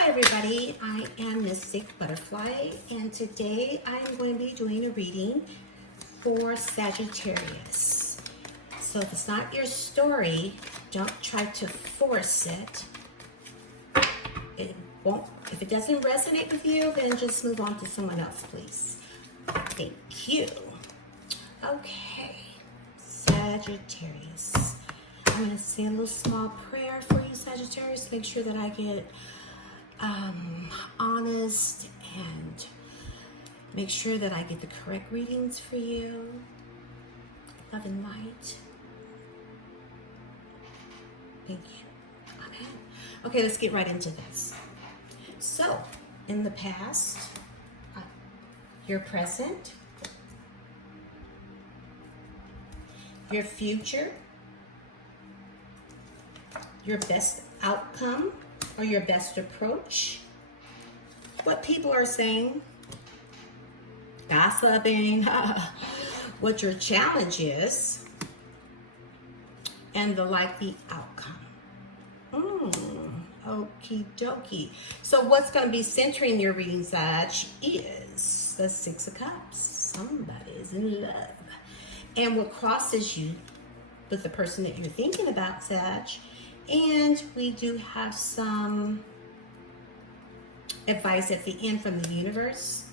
Hi everybody, I am Mystic Butterfly, and today I'm going to be doing a reading for Sagittarius. So if it's not your story, don't try to force it. It won't. If it doesn't resonate with you, then just move on to someone else, please. Thank you. Okay, Sagittarius. I'm going to say a little small prayer for you, Sagittarius. Make sure that I get honest and make sure that I get the correct readings for you. Love and light. Thank you. Amen. Okay, let's get right into this. So, in the past, your present, your future, your best outcome or your best approach, what people are saying, gossiping, what your challenge is, and the likely outcome. Okie dokie. So what's going to be centering your reading, Sag, is the Six of Cups. Somebody is in love. And what crosses you with the person that you're thinking about, Sag. And we do have some advice at the end from the universe.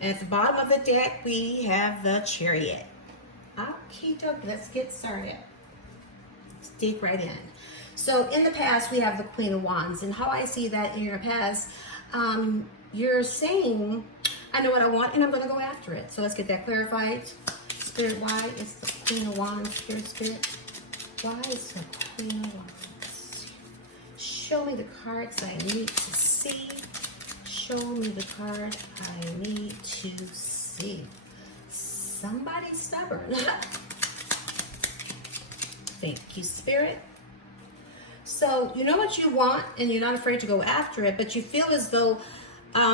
And at the bottom of the deck, we have the Chariot. Okie dokie, let's get started. Let's dig right in. So in the past, we have the Queen of Wands. And how I see that in your past, you're saying, I know what I want and I'm going to go after it. So let's get that clarified. Spirit, why is the Queen of Wands, Spirit? Why is the Queen of Wands? Show me the cards I need to see. Show me the card I need to see. Somebody's stubborn. Thank you, Spirit. So you know what you want and you're not afraid to go after it, but you feel as though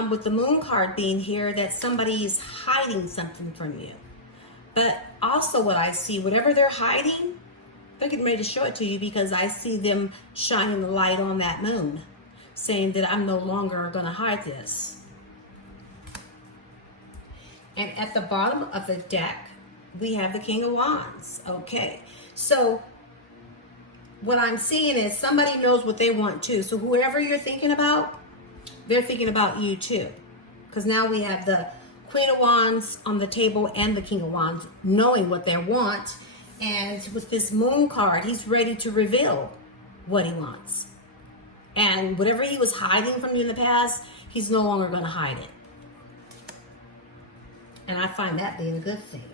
with the Moon card being here that somebody's hiding something from you. But also what I see, whatever they're hiding, they're getting ready to show it to you, because I see them shining the light on that moon, saying that I'm no longer going to hide this. And at the bottom of the deck, we have the King of Wands. Okay, so what I'm seeing is somebody knows what they want too. So whoever you're thinking about, they're thinking about you too. Because now we have the Queen of Wands on the table and the King of Wands knowing what they want. And with this Moon card, he's ready to reveal what he wants. And whatever he was hiding from you in the past, he's no longer going to hide it. And I find that being a good thing.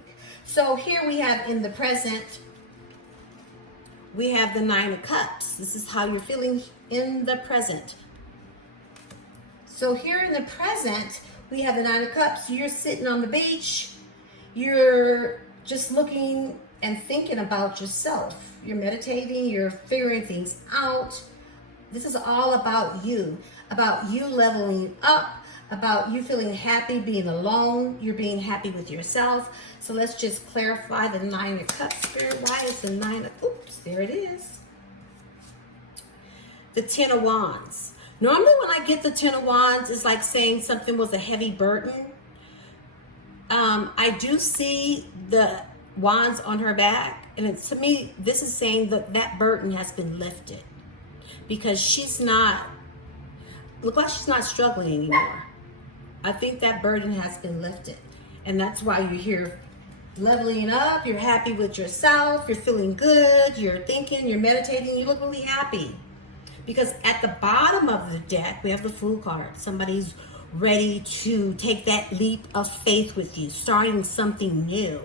So here we have in the present, we have the Nine of Cups. This is how you're feeling in the present. So here in the present, we have the Nine of Cups. You're sitting on the beach. You're just looking and thinking about yourself. You're meditating, you're figuring things out. This is all about you leveling up, about you feeling happy being alone. You're being happy with yourself. So let's just clarify the Nine of Cups, Spirit. Why is the Nine of, oops, there it is. The Ten of Wands. Normally when I get the Ten of Wands, it's like saying something was a heavy burden. I do see the wands on her back, and to me this is saying that that burden has been lifted, because she's not, look like she's not struggling anymore. I think that burden has been lifted, and that's why you're here leveling up. You're happy with yourself, you're feeling good, you're thinking, you're meditating, you look really happy. Because at the bottom of the deck we have the Fool card. Somebody's ready to take that leap of faith with you, starting something new,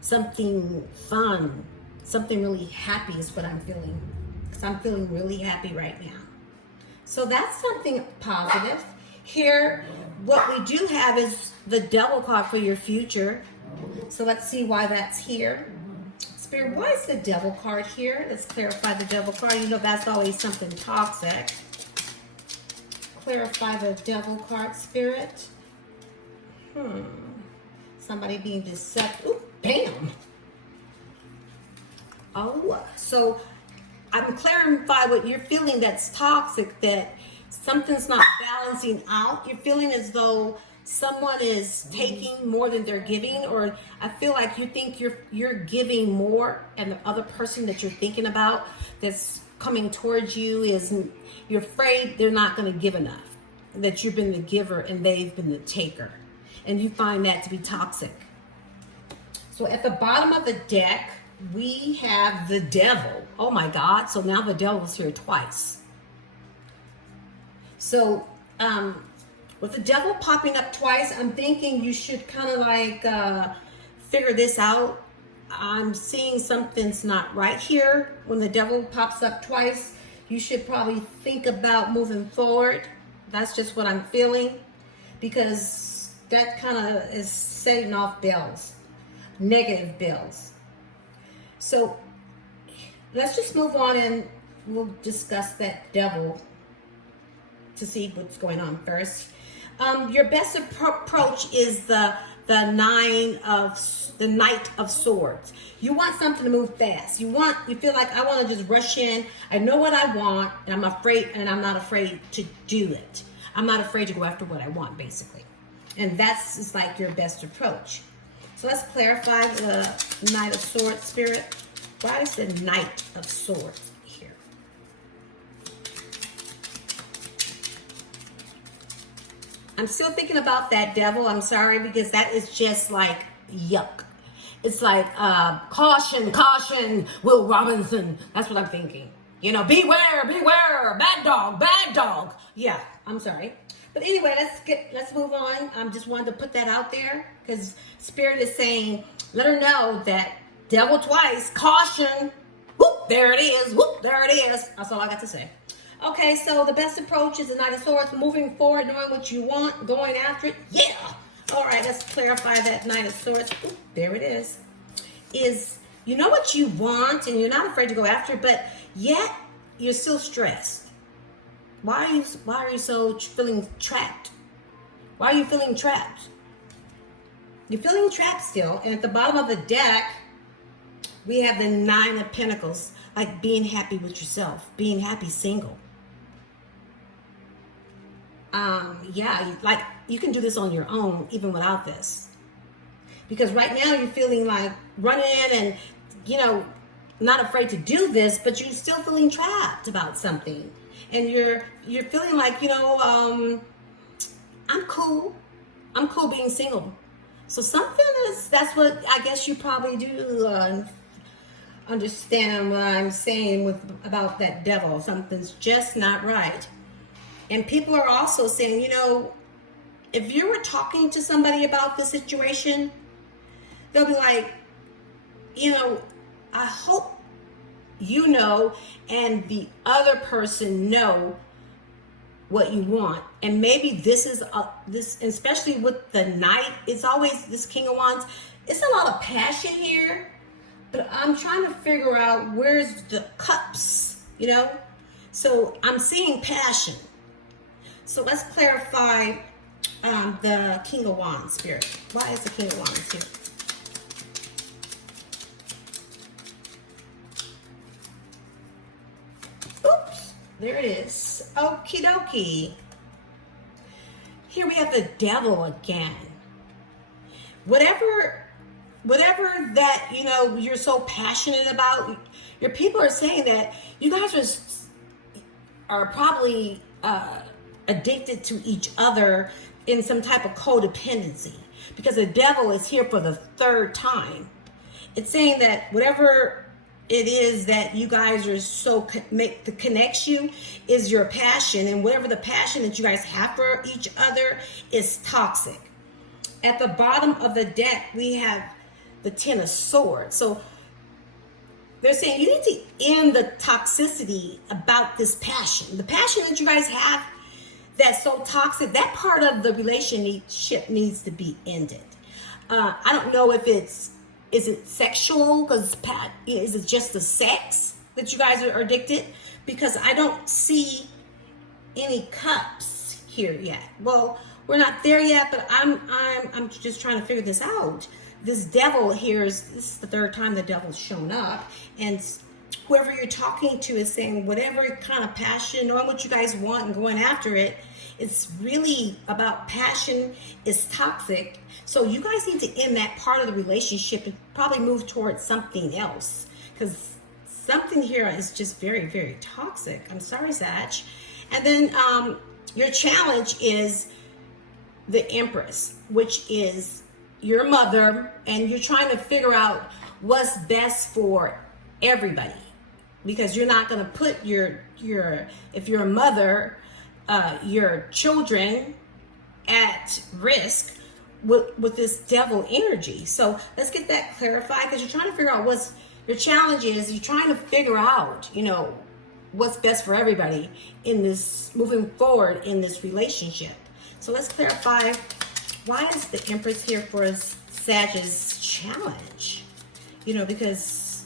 something fun, something really happy is what I'm feeling. Because I'm feeling really happy right now. So that's something positive. Here, what we do have is the Devil card for your future. So let's see why that's here. Spirit, why is the Devil card here? Let's clarify the Devil card. You know that's always something toxic. Clarify the Devil card, Spirit. Somebody being deceptive. Ooh, bam. Oh, so I'm clarifying what you're feeling that's toxic, that Something's not balancing out. You're feeling as though someone is taking more than they're giving, or I feel like you think you're giving more, and the other person that you're thinking about that's coming towards you is, you're afraid they're not going to give enough, that you've been the giver and they've been the taker, and you find that to be toxic. So at the bottom of the deck, we have the devil. Oh my God. So now the devil's here twice. So with the devil popping up twice, I'm thinking you should kind of like figure this out. I'm seeing something's not right here. When the devil pops up twice, you should probably think about moving forward. That's just what I'm feeling, because that kind of is setting off bells, negative bells. So let's just move on and we'll discuss that devil to see what's going on first. Your best approach is the Knight of Swords. You want something to move fast. You feel like, I want to just rush in. I know what I want, and I'm not afraid to do it. I'm not afraid to go after what I want, basically. And that's just like your best approach. So let's clarify the Knight of Swords spirit. Why is the Knight of Swords here? I'm still thinking about that devil. I'm sorry, because that is just like yuck. It's like caution, caution, Will Robinson. That's what I'm thinking. You know, beware, beware, bad dog. Yeah, I'm sorry. But anyway, let's move on. I just wanted to put that out there because Spirit is saying, let her know that devil twice, caution. Whoop, there it is. Whoop, there it is. That's all I got to say. Okay, so the best approach is the Knight of Swords, moving forward, knowing what you want, going after it. Yeah. All right, let's clarify that Knight of Swords. Ooh, there it is. You know what you want and you're not afraid to go after it, but yet you're still stressed. Why are you so feeling trapped? Why are you feeling trapped? You're feeling trapped still. And at the bottom of the deck, we have the Nine of Pentacles, like being happy with yourself, being happy single. Yeah, like you can do this on your own, even without this. Because right now you're feeling like running in and, you know, not afraid to do this, but you're still feeling trapped about something. And you're feeling like, you know, I'm cool being single. So that's what I guess you probably do understand what I'm saying about that devil. Something's just not right. And people are also saying, you know, if you were talking to somebody about this situation, they'll be like, you know, I hope you know and the other person know what you want. And maybe this, especially with the Knight, it's always this King of Wands. It's a lot of passion here, but I'm trying to figure out where's the cups, you know? So I'm seeing passion. So let's clarify the King of Wands spirit. Why is the King of Wands here? Oops, there it is. Okie dokie. Here we have the devil again. Whatever that, you know, you're so passionate about, your people are saying that you guys are probably addicted to each other in some type of codependency, because the devil is here for the third time. It's saying that whatever it is that you guys are connects you is your passion, and whatever the passion that you guys have for each other is toxic. At the bottom of the deck, we have the Ten of Swords. So they're saying you need to end the toxicity about this passion. The passion that you guys have that's so toxic, that part of the relationship needs to be ended. I don't know if is it sexual, because is it just the sex that you guys are addicted? Because I don't see any cups here yet. Well, we're not there yet, but I'm just trying to figure this out. This devil here this is the third time the devil's shown up, and whoever you're talking to is saying whatever kind of passion, knowing what you guys want and going after it, it's really about passion is toxic. So you guys need to end that part of the relationship and probably move towards something else, because something here is just very, very toxic. I'm sorry, Sag. And then your challenge is the Empress, which is your mother, and you're trying to figure out what's best for everybody, because you're not going to put if you're a mother, your children at risk with this devil energy. So let's get that clarified, because you're trying to figure out what's your challenge is. You're trying to figure out, what's best for everybody in this, moving forward in this relationship. So let's clarify, why is the Empress here for Sag's challenge? Because,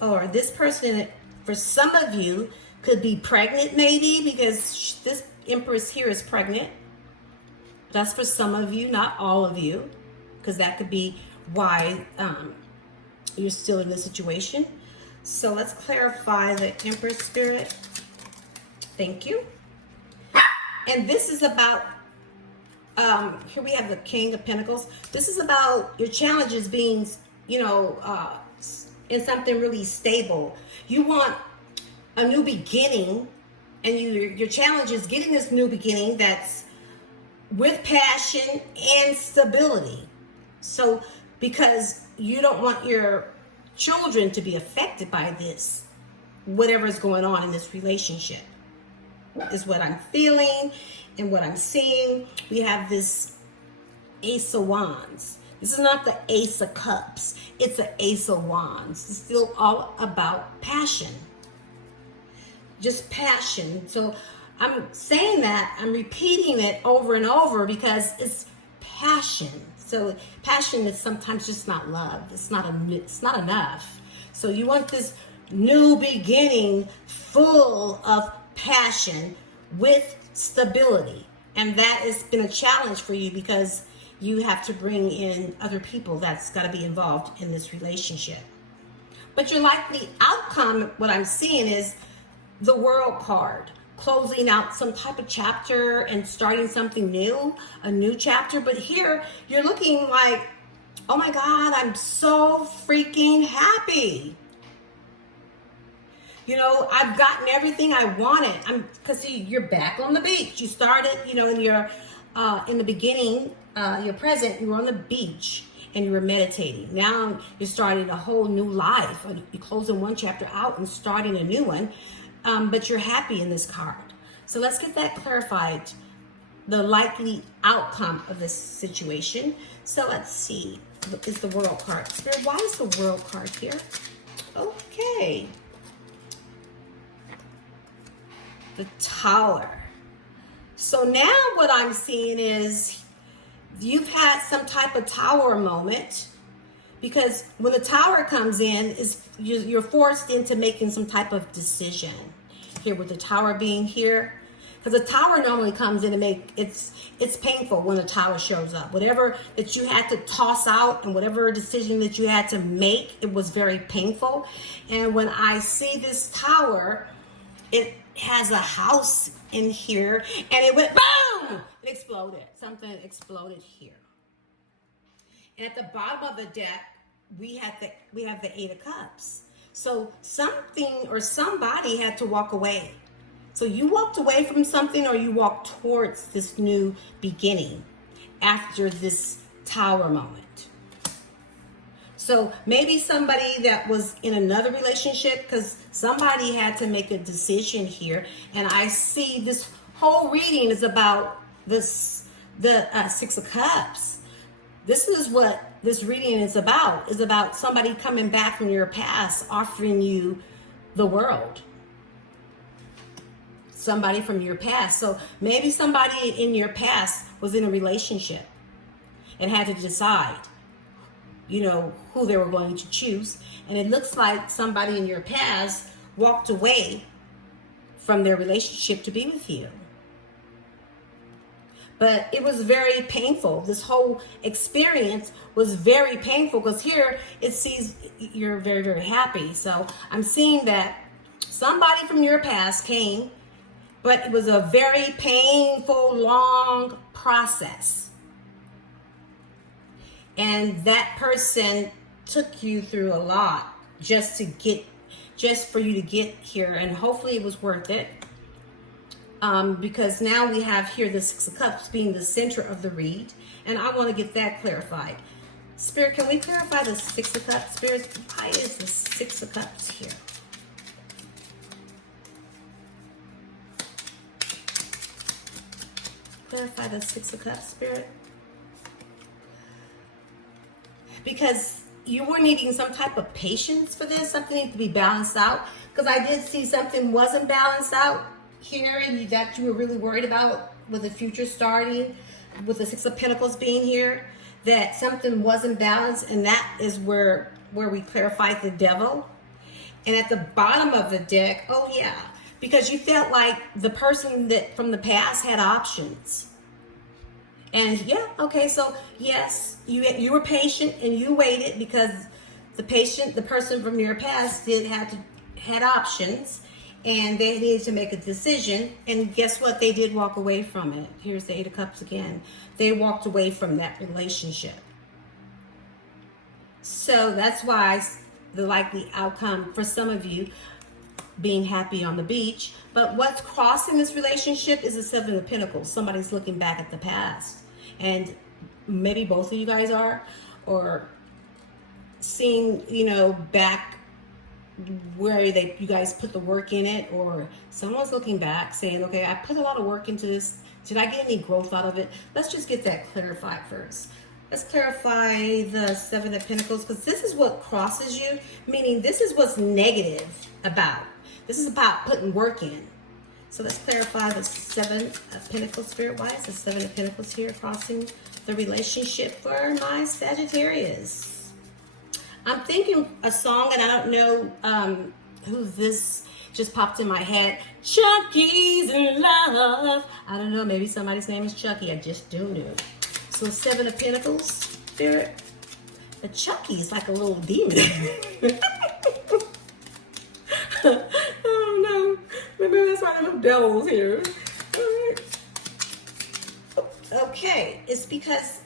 or this person, for some of you, could be pregnant maybe, because this Empress here is pregnant. That's for some of you, not all of you, because that could be why you're still in this situation. So let's clarify the Empress spirit. Thank you. And this is about, here we have the King of Pentacles. This is about your challenges being, in something really stable. You want a new beginning, and your challenge is getting this new beginning that's with passion and stability. So because you don't want your children to be affected by this, whatever is going on in this relationship, is what I'm feeling and what I'm seeing. We have this Ace of Wands. This is not the Ace of Cups. It's the Ace of Wands. It's still all about passion. Just passion. So I'm saying that, I'm repeating it over and over because it's passion. So passion is sometimes just not love. It's not enough. So you want this new beginning full of passion with stability. And that has been a challenge for you, because you have to bring in other people that's got to be involved in this relationship. But your likely outcome, what I'm seeing, is the World card, closing out some type of chapter and starting something new, a new chapter. But here you're looking like, oh my God, I'm so freaking happy. I've gotten everything I wanted. Because you're back on the beach. You started, in the beginning, your present, you were on the beach and you were meditating. Now you're starting a whole new life. You're closing one chapter out and starting a new one. But you're happy in this card. So let's get that clarified, the likely outcome of this situation. So let's see, is the World card. Spirit, why is the World card here? Okay. The Tower. So now what I'm seeing is you've had some type of Tower moment, because when the Tower comes in, you're forced into making some type of decision. Here with the Tower being here, because the Tower normally comes in and it's painful when the Tower shows up. Whatever that you had to toss out and whatever decision that you had to make, it was very painful. And when I see this Tower, it has a house in here, and it went boom! It exploded. Something exploded here. And at the bottom of the deck, we have the Eight of Cups. So something or somebody had to walk away. So you walked away from something, or you walked towards this new beginning after this Tower moment. So maybe somebody that was in another relationship, because somebody had to make a decision here. And I see this whole reading is about the Six of Cups. This is what this reading is about somebody coming back from your past, offering you the world. Somebody from your past. So maybe somebody in your past was in a relationship and had to decide, who they were going to choose. And it looks like somebody in your past walked away from their relationship to be with you. But it was very painful. This whole experience was very painful because here it sees you're very, very happy. So I'm seeing that somebody from your past came, but it was a very painful, long process. And that person took you through a lot just for you to get here. And hopefully it was worth it. Because now we have here the Six of Cups being the center of the read, and I want to get that clarified. Spirit, can we clarify the Six of Cups? Spirit, why is the Six of Cups here? Clarify the Six of Cups, Spirit. Because you were needing some type of patience for this. Something needs to be balanced out. Because I did see something wasn't balanced out here, and that you were really worried about with the future starting, with the Six of Pentacles being here, that something wasn't balanced, and that is where we clarified the Devil. And at the bottom of the deck, oh yeah, because you felt like the person that from the past had options. And yeah, okay, so yes, you were patient and you waited because the person from your past had options. And they needed to make a decision. And guess what? They did walk away from it. Here's the Eight of Cups again. They walked away from that relationship. So that's why the likely outcome for some of you being happy on the beach. But what's crossing this relationship is the Seven of Pentacles. Somebody's looking back at the past. And maybe both of you guys are. Or seeing, back where you guys put the work in it, or someone's looking back saying, okay, I put a lot of work into this. Did I get any growth out of it? Let's just get that clarified first. Let's clarify the Seven of Pentacles, because this is what crosses you, meaning this is what's negative about. This is about putting work in. So let's clarify the Seven of Pentacles, Spirit. Why is the Seven of Pentacles here crossing the relationship for my Sagittarius? I'm thinking a song, and I don't know who this just popped in my head. Chucky's in love. I don't know. Maybe somebody's name is Chucky. I just don't know. So Seven of Pentacles, Spirit. The Chucky is like a little demon. Oh no. Maybe that's why little devils here. All right. Okay. It's because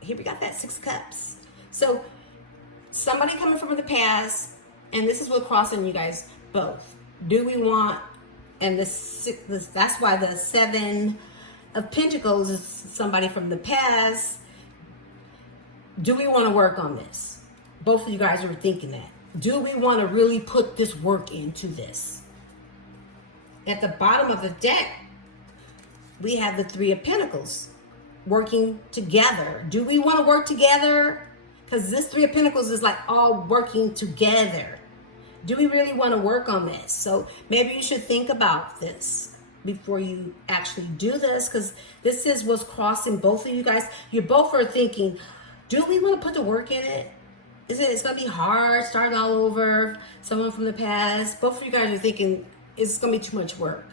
here we got that Six of Cups. So somebody coming from the past, and this is what crossing you guys both. Do we want, and that's why the Seven of Pentacles is somebody from the past. Do we want to work on this? Both of you guys are thinking that. Do we want to really put this work into this? At the bottom of the deck, we have the Three of Pentacles working together. Do we want to work together? Because this Three of Pentacles is like all working together. Do we really want to work on this? So maybe you should think about this before you actually do this, because this is what's crossing both of you guys. You both are thinking, do we want to put the work in it? It's going to be hard starting all over, someone from the past. Both of you guys are thinking it's going to be too much work.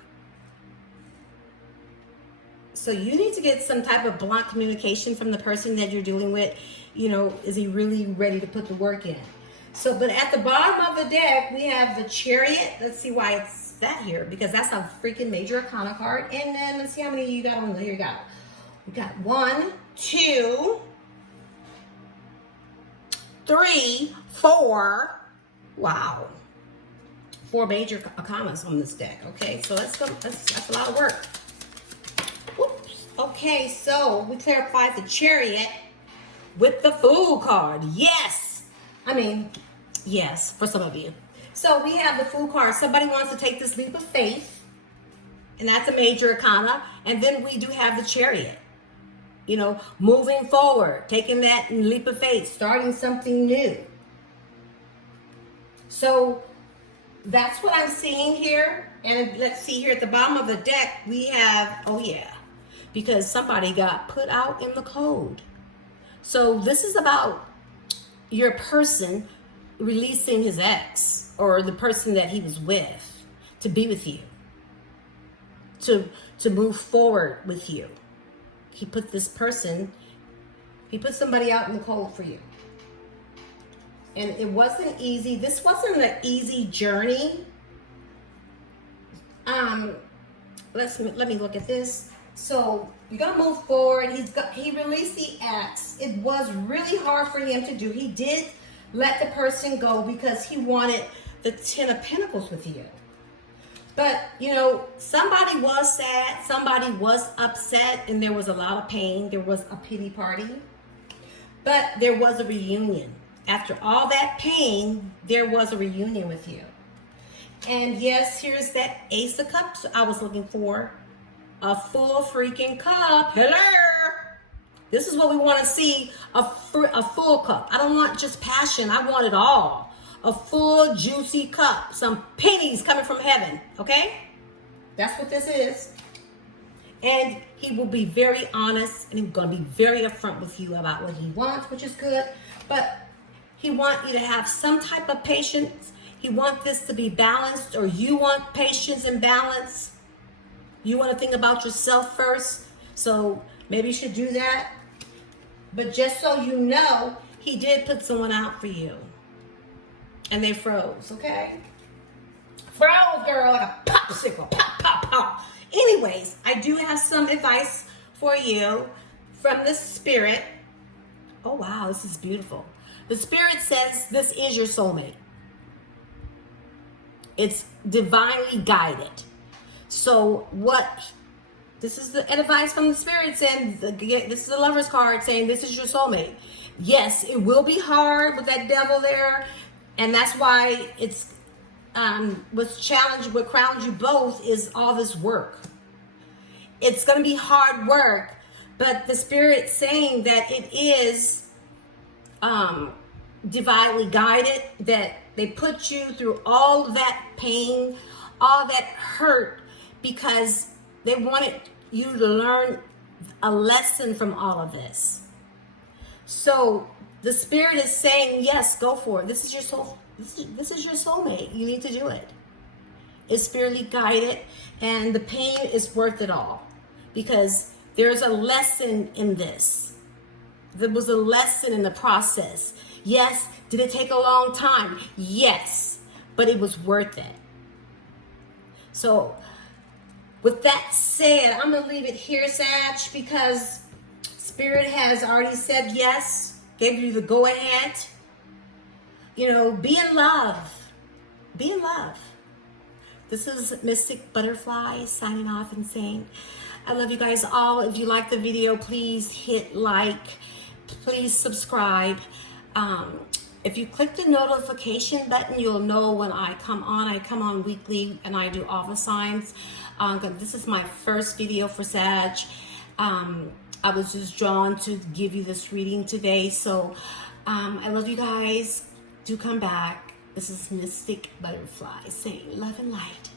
So you need to get some type of blunt communication from the person that you're dealing with. Is he really ready to put the work in? So, but at the bottom of the deck, we have the Chariot. Let's see why it's that here, because that's a freaking major arcana card. And then let's see how many you got on there. Here you go. We got 1, 2, 3, 4. Wow. 4 major arcanas on this deck. Okay, so that's a lot of work. Whoops. Okay, so we clarified the Chariot with the Fool card. Yes. Yes, for some of you. So we have the Fool card. Somebody wants to take this leap of faith, and that's a major arcana. And then we do have the Chariot. Moving forward, taking that leap of faith, starting something new. So that's what I'm seeing here. And let's see here at the bottom of the deck, we have, oh yeah, because somebody got put out in the cold. So this is about your person releasing his ex or the person that he was with to be with you. to move forward with you. He put somebody out in the cold for you. And it wasn't easy. This wasn't an easy journey. Let me look at this. So you're gonna move forward. He released the axe. It was really hard for him to do. He did let the person go because he wanted the 10 of Pentacles with you. But you know, somebody was sad, somebody was upset, and there was a lot of pain. There was a pity party, but there was a reunion. After all that pain, there was a reunion with you. And yes, here's that Ace of Cups I was looking for. A full freaking cup. Hello. This is what we want to see, a full cup. I don't want just passion. I want it all. A full juicy cup. Some pennies coming from heaven. Okay? That's what this is. And he will be very honest, and he's going to be very upfront with you about what he wants, which is good. But he wants you to have some type of patience. He wants this to be balanced, or you want patience and balance. You want to think about yourself first. So maybe you should do that. But just so you know, he did put someone out for you. And they froze, okay? Froze, girl, like a popsicle. Pop, pop, pop. Anyways, I do have some advice for you from the Spirit. Oh, wow, this is beautiful. The Spirit says this is your soulmate. It's divinely guided. So this is the advice from the Spirit saying, this is the Lover's card saying this is your soulmate. Yes, it will be hard with that devil there. And that's why it's, what crowns you both is all this work. It's going to be hard work, but the Spirit's saying that it is divinely guided, that they put you through all that pain, all that hurt, because they wanted you to learn a lesson from all of this. So the Spirit is saying, yes, go for it. This is your soul. This is your soulmate. You need to do it. It's spiritually guided, and the pain is worth it all, because there's a lesson in this. There was a lesson in the process. Yes, did it take a long time? Yes, but it was worth it. So with that said, I'm going to leave it here, Sag, because Spirit has already said yes, gave you the go-ahead. You know, be in love. Be in love. This is Mystic Butterfly signing off and saying, I love you guys all. If you like the video, please hit like. Please subscribe. If you click the notification button, you'll know when I come on. I come on weekly, and I do all the signs. This is my first video for Sag. I was just drawn to give you this reading today. So I love you guys. Do come back. This is Mystic Butterfly saying love and light.